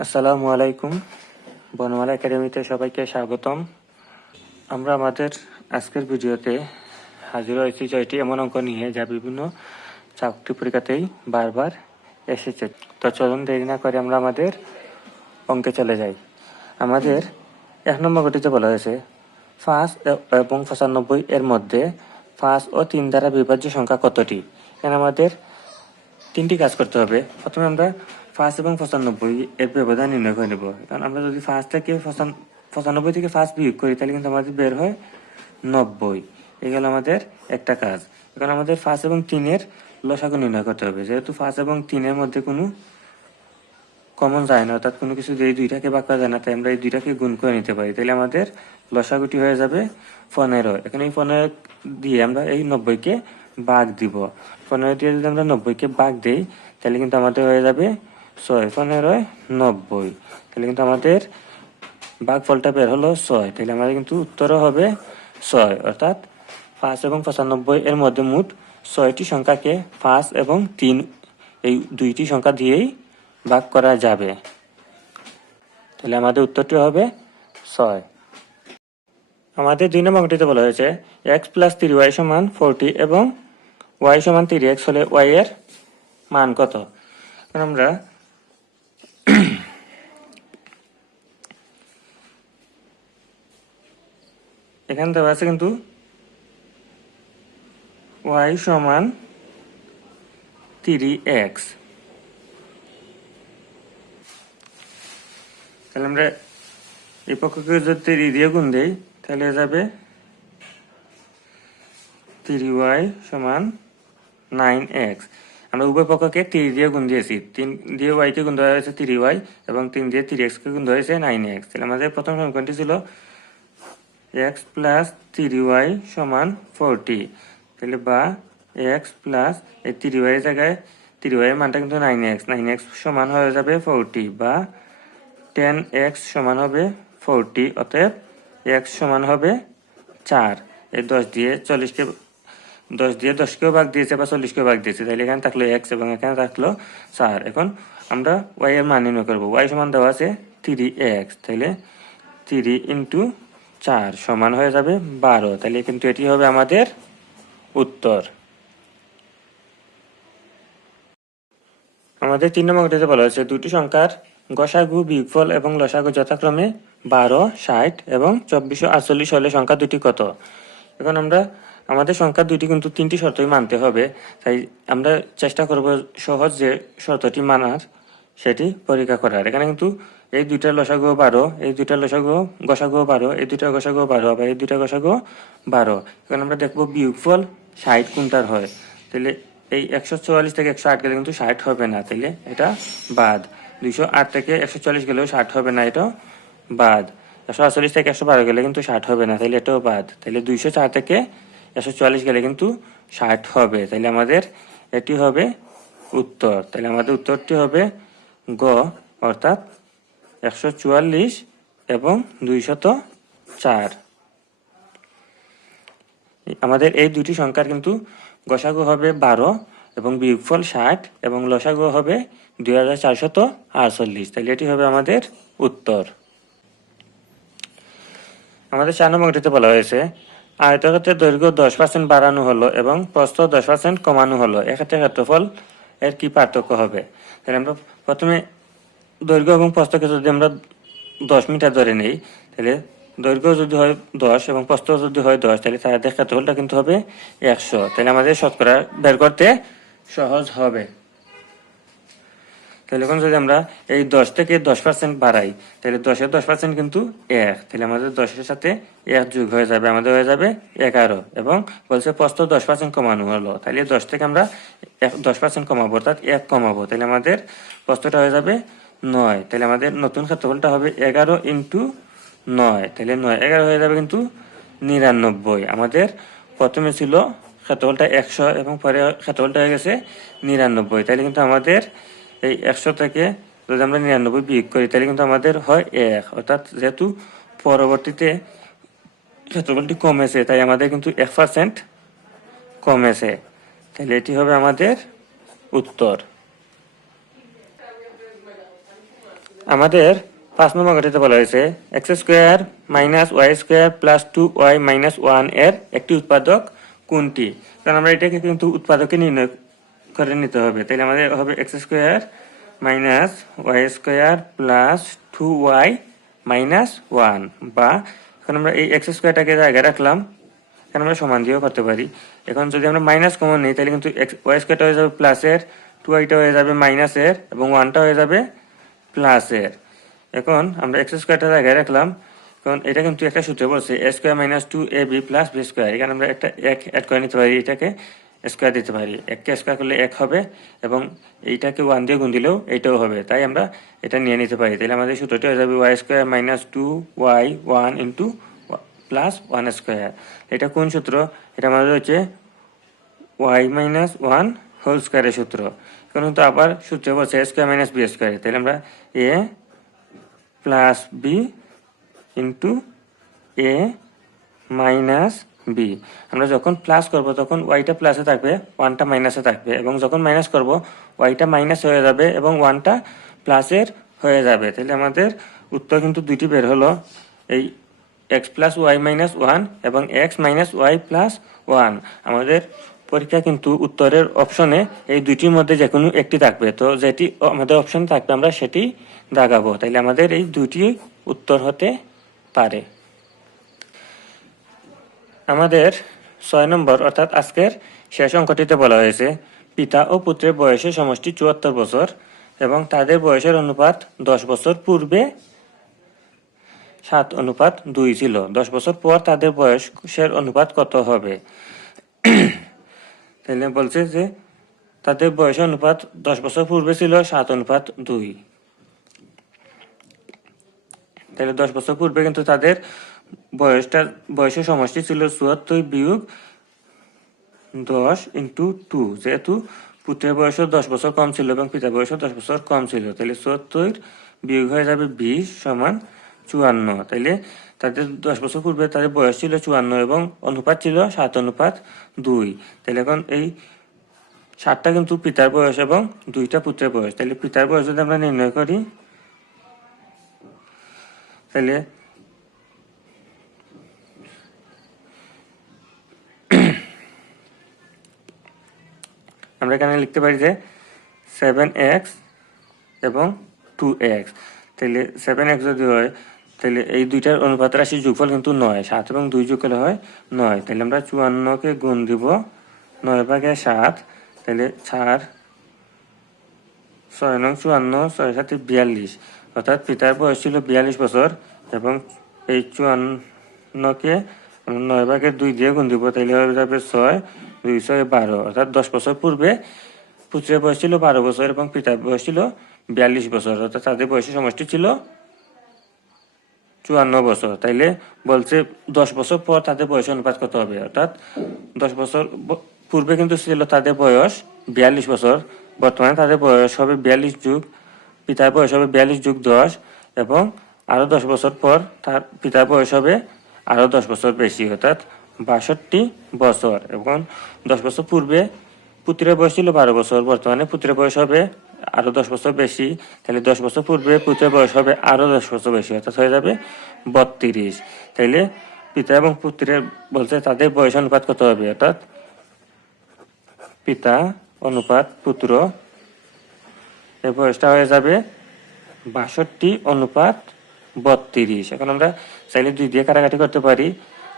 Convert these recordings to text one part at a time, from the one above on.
আসসালামু আলাইকুম। বনমালা একাডেমিতে সবাইকে স্বাগতম। আমরা আমাদের আজকের ভিডিওতে হাজির হয়েছি 6টি এমন অঙ্ক নিয়ে যা বিভিন্ন চাকরি পরীক্ষাতেই বারবার এসেছে। তো চলুন দেরি না করে আমরা আমাদের অঙ্কে চলে যাই। আমাদের 1 নম্বর গতিতে বলা হয়েছে 5 এবং 95 এর মধ্যে 5 ও 3 দ্বারা বিভাজ্য সংখ্যা কতটি। এখানে আমাদের 3টি কাজ করতে হবে। প্রথমে আমরা 5 এবং 95 এর ব্যবধান নির্ণয় করে নেব। কারণ আমরা যদি 5 থেকে 95 থেকে 5 বিয়োগ করি তাহলে কিন্তু আমাদের বের হয় 90। এই গেল আমাদের একটা কাজ। এখন আমাদের 5 এবং 3 এর লসাগু নির্ণয় করতে হবে। যেহেতু 5 এবং 3 এর মধ্যে কোনো কমন যায় না, অর্থাৎ কোনো কিছু দিয়ে দুইটাকে ভাগ করা যায় না, তাই আমরা এই দুইটাকে গুণ করে নিতে পারি। তাহলে আমাদের লসাগুটি হয়ে যাবে 15। এখন এই 15 দিয়ে আমরা এই 90-কে ভাগ দিব। 15 দিয়ে যদি আমরা 90-কে ভাগ দিই তাহলে কিন্তু আমাদের হয়ে যাবে 6। 15 90, তাহলে কিন্তু আমাদের ভাগফলটা বের হলো 6। তাহলে আমাদের কিন্তু উত্তরও হবে 6, অর্থাৎ 5 এবং 95 এর মধ্যে মোট 6টি সংখ্যাকে 5 এবং 3 এই দুইটি সংখ্যা দিয়েই ভাগ করা যাবে। তাহলে আমাদের উত্তরটি হবে 6। আমাদের 2 নম্বর অঙ্কটিতে বলা হয়েছে x + 3y = 40 এবং y = 3x হলে y এর মান কত। এখন আমরা এখানে দেওয়া আছে কিন্তু y = 3x। তাহলে আমরা এই পক্ষকে যদি 3 দিয়ে গুণ দেই তাহলে হয়ে যাবে 3y = 9x। আমরা উভয় পক্ষকে 3 দিয়ে গুণ দিয়েছি। 3 দিয়ে y কে গুণ দেওয়া হয়েছে 3y এবং 3 দিয়ে 3x কে গুণ দেওয়া হয়েছে 9x। তাহলে আমাদের প্রথম সমীকরণটি ছিল x + 3y = 40। তাহলে বা x প্লাস এই 3y এর জায়গায় 3y এর মানটা কিন্তু 9x, 9x সমান হয়ে যাবে 40, বা 10x সমান হবে 40। অতএব x সমান হবে 4। এই 10 দিয়ে 40-কে 10 দিয়ে 10-কেও ভাগ দিয়েছে বা 40-কেও ভাগ দিয়েছে, তাহলে এখানে থাকলো x এবং এখানে থাকলো 4। এখন আমরা y এর মান নির্ণয় করবো। y সমান দেওয়া আছে 3x, তাহলে 3 × 4 সমান হয়ে যাবে 12। তাহলে কিন্তু এটি হবে আমাদের উত্তর। আমাদের 3 নম্বর অঙ্কটিতে বলা হয়েছে দুটি সংখ্যার গসাগু, বিয়োগফল এবং লসাগু যথাক্রমে 12, 60 এবং 2448 হলে সংখ্যা দুটি কত। এখন আমরা আমাদের সংখ্যা দুটি কিন্তু 3টি শর্তই মানতে হবে, তাই আমরা চেষ্টা করব সহজ যে শর্তটি মানার সেটি পরীক্ষা করার। এখানে কিন্তু এই দুইটার লসাগু 12, এই দুইটার গসাগু 12, এই দুইটার গসাগু 12, আবার এই দুইটার গসাগু 12। এখন আমরা দেখব বিয়োগফল 60 কোনটার হয়। তাহলে এই 144 থেকে 108 গেলে কিন্তু 60 হবে না, তাইলে এটা বাদ। 208 থেকে 140 গেলেও 60 হবে না, এটাও বাদ। 148 থেকে 112 গেলে কিন্তু 60 হবে না, তাইলে এটাও বাদ। তাহলে 204 থেকে 144 গেলে কিন্তু 60 হবে। তাহলে আমাদের এটি হবে উত্তর। তাহলে আমাদের উত্তরটি হবে গ, অর্থাৎ 144 এবং 204। আমাদের এই দুটি সংখ্যার কিন্তু গসাগু হবে 12 এবং বিয়োগফল 60 এবং লসাগু হবে 2448। তাহলে এটি হবে আমাদের উত্তর। আমাদের 4 নম্বর অঙ্কটিতে বলা হয়েছে আয়তক্ষেত্রের দৈর্ঘ্য 10% বাড়ানো হলো এবং প্রস্থ 10% কমানো হলো, এক্ষেত্রে ক্ষেত্রফল এর কি পার্থক্য হবে। তাহলে আমরা প্রথমে দৈর্ঘ্য এবং প্রস্থকে যদি আমরা 10 মিটার ধরে নেই, তাহলে দৈর্ঘ্য যদি হয় 10 এবং প্রস্থ যদি হয় 10, তাহলে তাদের ক্ষেত্রফলটা কিন্তু হবে 100। তাহলে আমাদের শতকরা বের করতে সহজ হবে। তাহলে এখন যদি আমরা এই 10 থেকে 10% বাড়াই, তাহলে 10-এর 10% কিন্তু 1, তাহলে আমাদের 10-এর সাথে 1 যোগ হয়ে যাবে, আমাদের হয়ে যাবে 11। এবং বলছে প্রস্থ 10% কমানো হলো, তাহলে 10 থেকে আমরা 10% কমাবো, অর্থাৎ 1 কমাবো, তাহলে আমাদের প্রস্থটা হয়ে যাবে 9। তাহলে আমাদের নতুন ক্ষেত্রফলটা হবে 11 × 9, তাহলে 9 11 হয়ে যাবে কিন্তু 99। আমাদের প্রথমে ছিল ক্ষেত্রফলটা 100 এবং পরে ক্ষেত্রফলটা হয়ে গেছে 99। তাহলে কিন্তু আমাদের এই 100 থেকে যদি আমরা 99 বিয়োগ করি তাহলে কিন্তু আমাদের হয় 1, অর্থাৎ যেহেতু পরবর্তীতে ক্ষেত্রফলটি কমেছে তাই আমাদের কিন্তু 1% কমেছে। তাহলে এটি হবে আমাদের উত্তর। আমাদের 5 নম্বর অঙ্কটিতে বলা হয়েছে x square minus y square plus 2y minus 1 এর একটি উৎপাদক কোনটি? কারণ আমরা এটাকে কিন্তু উৎপাদকে নির্ণয় করে নিতে হবে। তাহলে আমাদের হবে x square minus y square plus 2y minus 1, বা এখন আমরা এই এক্স স্কোয়ারটাকে জায়গায় রাখলাম, এখন আমরা সমান দিয়েও করতে পারি। এখন যদি আমরা মাইনাস কমন নিই তাহলে কিন্তু ওয়াই স্কোয়ারটা হয়ে যাবে প্লাসের, 2yটা হয়ে যাবে মাইনাসের এবং 1টা হয়ে যাবে প্লাসের। এখন আমরা এক্স স্কোয়ারটা জায়গায় রাখলাম, কারণ এটা কিন্তু একটা সূত্র বলছে a square minus 2ab plus b square. এখানে আমরা একটা এক অ্যাড করে নিতে পারি, এটাকে স্কোয়ার দিতে পারি, এককে স্কোয়ার করলে 1 হবে এবং এইটাকে 1 দিয়ে গুণ দিলেও এইটাও হবে, তাই আমরা এটা নিয়ে নিতে পারি। তাহলে আমাদের সূত্রটি হয়ে যাবে y square minus 2y1 into plus 1 square. এটা কোন সূত্র? এটা আমাদের হচ্ছে ওয়াই মাইনাস 1 হোল স্কোয়ারের সূত্র। এখন কিন্তু আবার সূত্রে বলছে a square minus B square, তাহলে আমরা এ প্লাস বি ইন্টু এ মাইনাস বি। আমরা যখন প্লাস করব তখন ওয়াইটা প্লাসে থাকবে, 1টা মাইনাসে থাকবে, এবং যখন মাইনাস করব ওয়াইটা মাইনাস হয়ে যাবে এবং 1টা প্লাসের হয়ে যাবে। তাহলে আমাদের উত্তর কিন্তু দুইটি বের হলো, এই এক্স প্লাস ওয়াই মাইনাস 1 এবং এক্স মাইনাস ওয়াই প্লাস 1। আমাদের পরীক্ষা কিন্তু উত্তরের অপশনে এই দুইটির মধ্যে যে কোনো একটি থাকবে, তো যেটি আমাদের অপশনে থাকবে আমরা সেটি দাগাবো। তাইলে আমাদের এই দুইটি উত্তর হতে পারে। আমাদের 6 নম্বর অর্থাৎ আজকের শেষ অঙ্কটিতে বলা হয়েছে পিতা ও পুত্রের বয়সের সমষ্টি 74 বছর এবং তাদের বয়সের অনুপাত 10 বছর পূর্বে 7:2 ছিল। 10 বছর পর তাদের বয়সের অনুপাত কত হবে? তাহলে বলছে যে তাদের বয়সের অনুপাত 10 বছর পূর্বে ছিল 7:2। তাহলে 10 বছর পূর্বে কিন্তু তাদের বয়সের সমষ্টি ছিল 74 বিয়োগ 10 ইন্টু 2, যেহেতু পুত্রের বয়সও 10 বছর কম ছিল এবং পিতার বয়সও 10 বছর কম ছিল, তাহলে 74 বিয়োগ হয়ে যাবে 20 সমান 54। তাইলে তাদের 10 বছর পূর্বে তাদের বয়স ছিল 54 এবং অনুপাত ছিল 7:2। তাহলে এখন এই 7টা কিন্তু পিতার বয়স এবং 2টা পুত্রের বয়স। তাহলে পিতার বয়স যদি আমরা নির্ণয় করি তাহলে আমরা এখানে লিখতে পারি যে 7x এবং 2x। তাহলে 7x যদি হয় তাহলে এই দুইটার অনুপাত রাশির যোগফল কিন্তু 9, 7 এবং 2 যোগ করলে হয় 9। তাহলে আমরা 54কে গুণ দিব 9/7, তাহলে 4 6 নং 54, 6 7 42, অর্থাৎ পিতার বয়স ছিল 42 বছর এবং এই 54কে 9/2 দিয়ে গুণ দিব, তাহলে হয়ে যাবে 6 2 6 12, অর্থাৎ 10 বছর পূর্বে পুত্রের বয়স ছিল 12 বছর এবং পিতার বয়স ছিল 42 বছর, অর্থাৎ তাদের বয়সের সমষ্টি ছিল 54 বছর। তাইলে বলছে 10 বছর পর তাদের বয়সের অনুপাত কত হবে, অর্থাৎ 10 বছর পূর্বে কিন্তু ছিল তাদের বয়স 42 বছর, বর্তমানে তাদের বয়স হবে 42 যুগ পিতার বয়স হবে 42 যুগ 10 এবং আরো 10 বছর পর তার পিতার বয়স হবে আরো 10 বছর বেশি, অর্থাৎ 62 বছর। এবং 10 বছর পূর্বে পুত্রের বয়স ছিল 12 বছর, বর্তমানে পুত্রের বয়স হবে আরো 10 বছর বেশি, তাহলে 10 বছর পূর্বে পুত্রের বয়স হবে আরো 10 বছর বেশি, অর্থাৎ হয়ে যাবে 32। তাইলে পিতা এবং পুত্রের বলছে তাদের বয়স অনুপাত কত হবে, অর্থাৎ পিতা অনুপাত পুত্র এর বয়সটা হয়ে যাবে 62:32। এখন আমরা চাইলে 2 দিয়ে কাটাকাটি করতে পারি,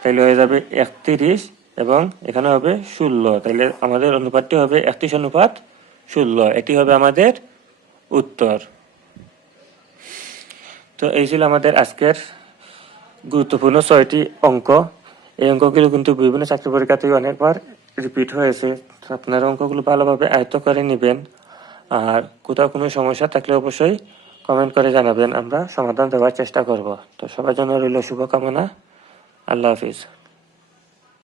তাইলে হয়ে যাবে 31 এবং এখানে হবে 16। তাইলে আমাদের অনুপাতটি হবে 31:16। এটি হবে আমাদের উত্তর। তো এই ছিল আমাদের আজকের গুরুত্বপূর্ণ 6টি অঙ্ক। এই অঙ্কগুলো কিন্তু বিভিন্ন চাকরি পরীক্ষাতে অনেকবার রিপিট হয়েছে, আপনারা অঙ্কগুলো ভালোভাবে আয়ত্ত করে নেবেন। আর কোথাও কোনো সমস্যা থাকলে অবশ্যই কমেন্ট করে জানাবেন, আমরা সমাধান দেওয়ার চেষ্টা করব। তো সবার জন্য রইল শুভকামনা। আল্লাহ হাফিজ।